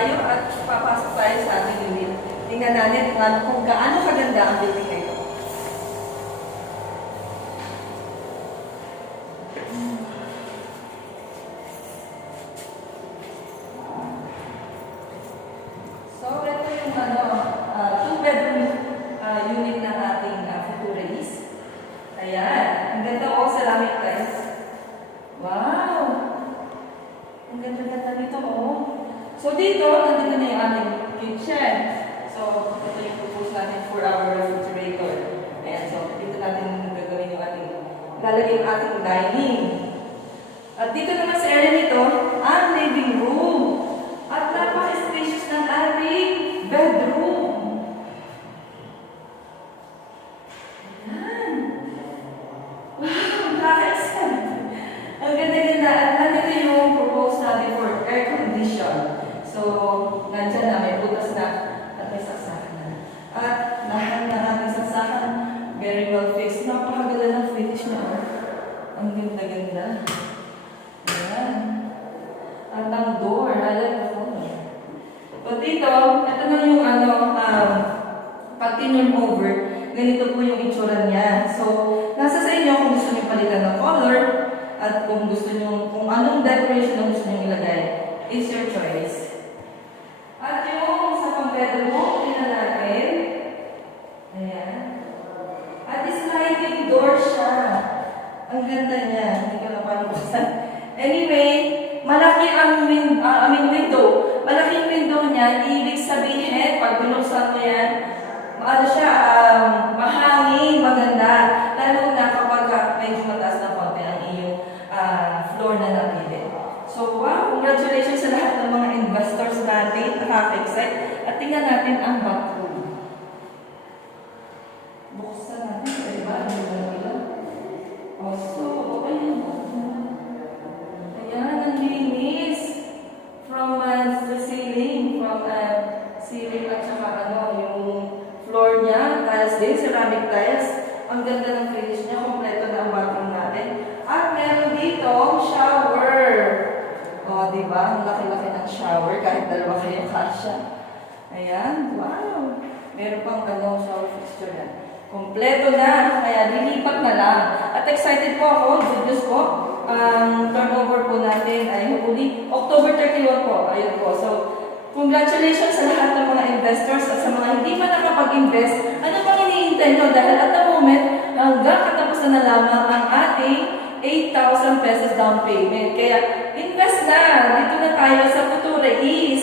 tayo at papasok tayo sa ating unit. Tingnan natin kung gaano kaganda ang building na ito. So, ito yung two-bedroom unit ng ating Futuris. Ayan. Ang ganda ko, ceramic tiles. Wow! Ang ganda-ganda nito, oh. So, dito, nandito na yung ating kitchen. So, ito yung propose natin for our refrigerator. Ayan, so, dito natin gagawin yung ating, lalagay yung ating dining. At dito naman sa area nito, ang living room. At napaka-spacious ng ating bedroom. Ayan. Wow, nakaka-excite. Ang ganda-ganda. At nandito yung propose natin for air condition. So, nandyan na, may butas na at may saksakan na. At lahat ng ating saksakan, very well fixed. Napakaganda ng finish niya. Ang ganda-ganda. Ayan. At ang door, I like the color. So, dito, ito na yung pag tinurn over, ganito po yung itsura niya. So, nasa sa inyo kung gusto niyo palitan ng color at kung gusto niyo, kung anong decoration ang gusto niyo ilagay. It's your choice. At yung sa pang-bedroom, tingnan natin. Ayan. At sliding door siya. Ang ganda niya. Hindi ko na panukusan. Anyway, malaki ang window. Malaking window niya, ibig sabihin, pag binuksan mo yan, mahangin, maganda. Lalo na kapag medyo mataas na konti ang iyong floor na napili. So, wow, congratulations sa lahat ng mga investors natin. Nakaka-excite. At tingnan natin ang bathroom. Buksan natin. Diba? So, okay yun. Ayan, ang linis. From the ceiling. From ceiling at saka yung floor niya. Tiles din, ceramic tiles. Ang ganda ng finish niya. Kompleto na ang bathroom natin. At meron dito, shower. O, diba? Ang laki-laki ng shower. Kahit dalawa kayo kasya. Ayan. Wow. Meron pang shower fixture na. Kompleto na. Kaya lilipat na lang. At excited po ako. Good news po. Turnover po natin ay hopefully October 31 po. Ayun po. So, congratulations sa lahat ng mga investors at sa mga hindi pa nakapag-invest. Ano pang iniintay nyo? Dahil at the moment, hanggang katapusan na lamang ang ating 8,000 pesos down payment. Kaya, invest na! Dito na tayo sa Futura East.